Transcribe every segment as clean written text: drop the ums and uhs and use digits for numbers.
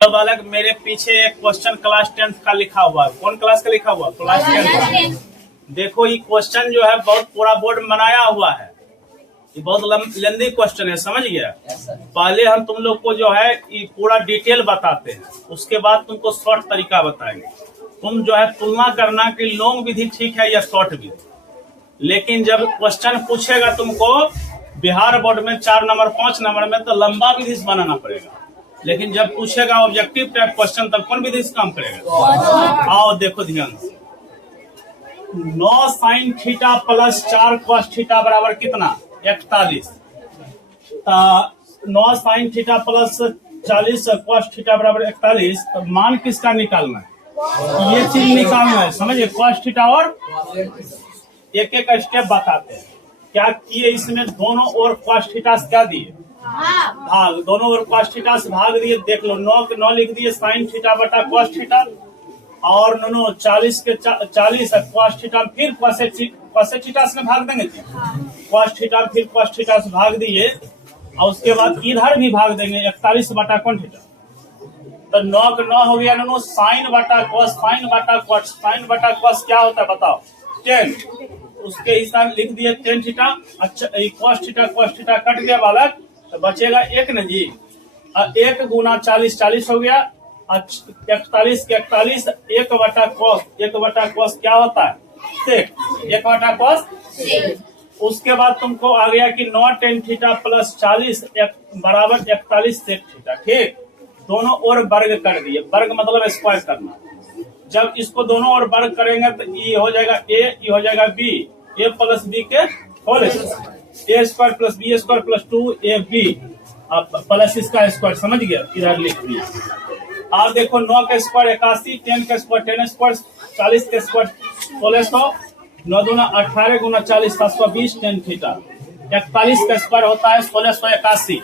तो बालक मेरे पीछे एक क्वेश्चन क्लास 10th का लिखा हुआ है। कौन क्लास का लिखा हुआ? Class 10th। देखो ये क्वेश्चन जो है बहुत पूरा बोर्ड में बनाया हुआ है। ये बहुत लेंदी क्वेश्चन है, समझ गया। पहले हम तुम लोग को जो है ये पूरा डिटेल बताते हैं, उसके बाद तुमको शॉर्ट तरीका बताएंगे। तुम जो है तुलना करना कि लॉन्ग विधि ठीक है या शॉर्ट विधि। लेकिन जब क्वेश्चन पूछेगा तुमको बिहार बोर्ड में 4 नंबर 5 नंबर में, तो लंबा विधि से बनाना पड़ेगा। लेकिन जब पूछेगा ऑब्जेक्टिव टाइप क्वेश्चन, तब कौन विधि से काम करेगा? आओ देखो ध्यान से। 9 sine theta plus 4 cos theta बराबर कितना? 41। 9 sine theta plus 40 cos theta बराबर 41। तो मान किसका निकालना है? ये चीज निकालना है, समझिए। कॉस थीटा और एक एक स्टेप बताते हैं। क्या किए इसमें? दोनों ओर कॉस थीटा से क्या दिए? भाग। दोनों ओर कॉस थीटा से भाग दिए। देख लो 9 के 9 लिख दिए साइन थीटा बटा कॉस थीटा, और 9 40 के 40 कॉस थीटा, फिर कॉस थीटा से भाग देंगे। कॉस थीटा फिर कॉस थीटा से भाग दिए, और उसके बाद इधर भी भाग देंगे 41 बटा कौन थीटा। तो 9 के 9 हो गया 9 साइन बटा कॉस, साइन बटा कॉस। साइन बटा कॉस क्या होता है बताओ? 10। उसके हिसाब लिख दिए 10 थीटा। अच्छा कॉस थीटा कट गया बालक, तो बचेगा 1 न जी। 1 गुना 40 40 हो गया। 41 के 41 1 बटा कॉस। 1 बटा कॉस क्या होता है? सेक। 1 बटा कॉस। उसके बाद तुमको आ गया कि 9 टेन थीटा प्लस 40 बराबर 41 सेक थीटा। ठीक, दोनों ओर वर्ग कर दिए। वर्ग मतलब स्क्वायर करना। जब इसको दोनों ओर वर्ग करेंगे तो ये हो जाएगा ए, ये हो जाएगा बी। ए प्लस बी के whole A square plus B square plus 2ab plus इसका स्क्वायर। समझ गया? इधर लिख दिया। आप देखो 9 का स्क्वायर 81, 10 का स्क्वायर 10 स्क्वायर, 40 का स्क्वायर 1600, 9 दूना 18 गुना 40 720 10 थीटा। 41 का स्क्वायर होता है 1681।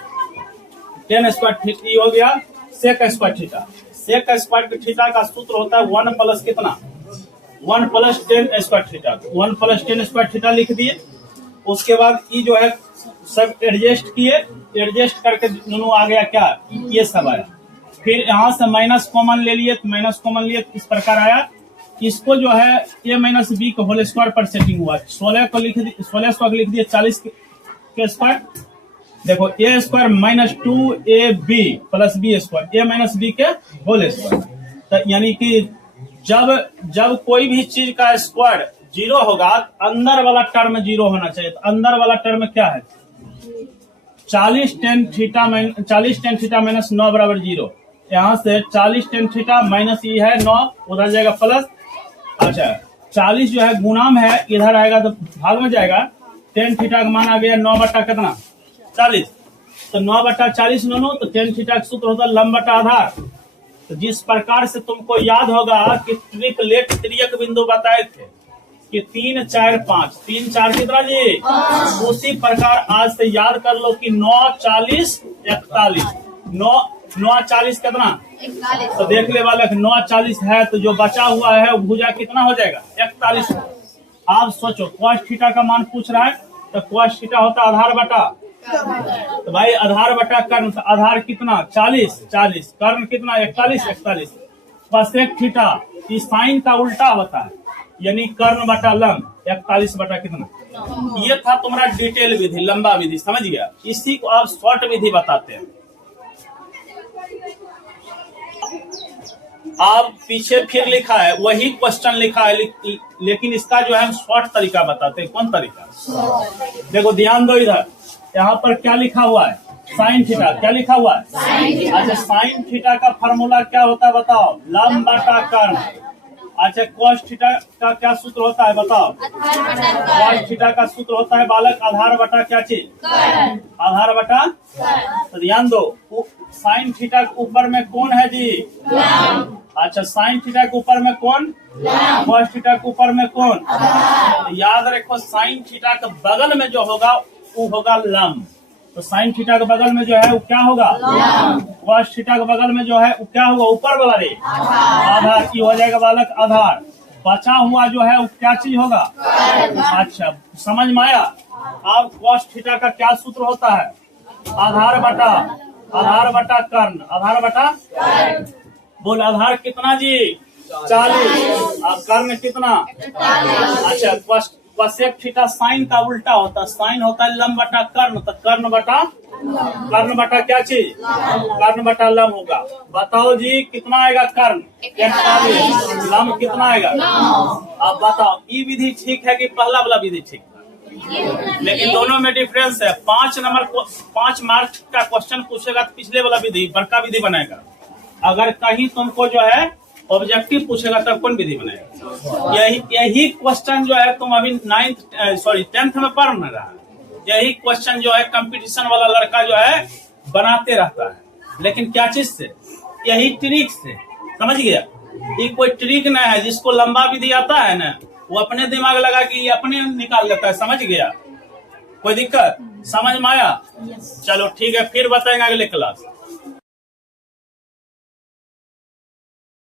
10 स्क्वायर थीटा हो गया sec square theta. Sec square theta का सूत्र होता है 1 प्लस कितना? 1 plus 10 square theta. 1 plus 10 square theta लिख दिए। उसके बाद ये जो है सब एडजस्ट किए, एडजस्ट करके दोनों आ गया क्या? ये सब आया। फिर यहाँ से माइनस कॉमन ले लिए, तो माइनस कॉमन लिए इस प्रकार आया। इसको जो है a माइनस बी को होल स्क्वायर पर सेटिंग हुआ। 16 को लिख दिए 16 लिख दिए 40 के स्क्वायर। देखो a square minus 2ab plus B square, a minus b के होल स्क्वायर। तो यानी कि जब कोई भी चीज का स्क्वायर 0 होगा, अंदर वाला टर्म 0 होना चाहिए। तो अंदर वाला टर्म क्या है? 40 टेन थीटा माइनस 9 बराबर 0। यहाँ से 40 टेन थीटा माइनस ये है 9, उधर जाएगा प्लस। अच्छा 40 जो है गुणाम है, इधर आएगा तो भाग में जाएगा। टेन थीटा का मान आ गया 9 बटा कितना? 40। तो 9 बटा 40 9, तो टेन थीटा का सूत्र होता है लंब बटा आधार। तो जिस प्रकार से तुमको याद होगा कि ट्रिपलेट त्रियक बिंदु बताए थे कि 3 4 5, 3 4 कितना जी? उसी प्रकार आज से याद कर लो कि 9 40 41। 9 40 कितना? 41। तो देख ले बालक 9 40 है, तो जो बचा हुआ है वो भुजा कितना हो जाएगा? 41। आप सोचो कॉस थीटा का मान पूछ रहा है, तो कॉस थीटा होता है आधार बटा। तो भाई आधार बटा कर्ण, आधार कितना? 40 40, कर्ण कितना? 41 बस एक थीटा। इस साइन का उल्टा होता है, यानी कर्ण बटा लंब 41 बटा कितना। ये था तुम्हारा डिटेल विधि, लंबा विधि। समझ गया? इसी को आप शॉर्ट विधि बताते हैं। आप पीछे फिर लिखा है वही क्वेश्चन लिखा है, लेकिन इसका जो है हम शॉर्ट तरीका बताते हैं। कौन तरीका? देखो ध्यान दो इधर। यहाँ पर क्या लिखा हुआ है? Sine theta. क्या लिखा हुआ है? अच्छा साइन थीटा का फॉर्मूला क्या होता है बताओ? लंब बटा कर्ण। अच्छा कॉस थीटा का क्या सूत्र होता है बताओ? कॉस थीटा का सूत्र होता है बालक आधार बटा क्या चीज? आधार बटा। तो ध्यान दो साइन थीटा के ऊपर में कौन है जी? अच्छा साइन थीटा के ऊपर में कौन? कॉस थीटा के ऊपर में कौन? तो याद रखो साइन थीटा के बगल में जो होगा वो होगा लंब। तो साइन थीटा के बगल में जो है वो क्या होगा? कॉस थीटा के बगल में जो है वो क्या होगा? ऊपर वाला रे आधार की हो जाएगा बालक आधार। बचा हुआ जो है वो क्या चीज होगा? अच्छा समझ में आया? अब कॉस थीटा का क्या सूत्र होता है? आधार बटा आधार बटा कर्ण, आधार बटा बोल। आधार कितना जी 40 और कर्ण कितना? अच्छा, कोसेक थीटा साइन का उल्टा होता है, साइन होता है लंब बटा कर्ण, तो कर्ण बटा क्या चीज? कर्ण बटा लंब होगा। बताओ जी कितना आएगा कर्ण? 41। लंब कितना आएगा? अब बताओ ये विधि ठीक है कि पहला वाला विधि ठीक है? लेकिन दोनों में डिफरेंस है। 5 मार्क्स का क्वेश्चन पूछेगा तो पिछले वाला विधि बड़का विधि बनेगा। अगर कहीं तुमको जो है ऑब्जेक्टिव पूछेगा तब कौन विधि बनेगा? यही क्वेश्चन जो है तुम अभी 10th में पढ़ ना रहा। यही क्वेश्चन जो है कंपटीशन वाला लड़का जो है बनाते रहता है, लेकिन क्या चीज से? यही ट्रिक से। समझ गया? ये कोई ट्रिक नहीं है। जिसको लंबा विधि आता है ना वो अपने दिमाग लगा के अपने निकाल लेता है। समझ गया? कोई दिक्कत समझ में आया? चलो ठीक है, फिर बताएंगे अगले क्लास।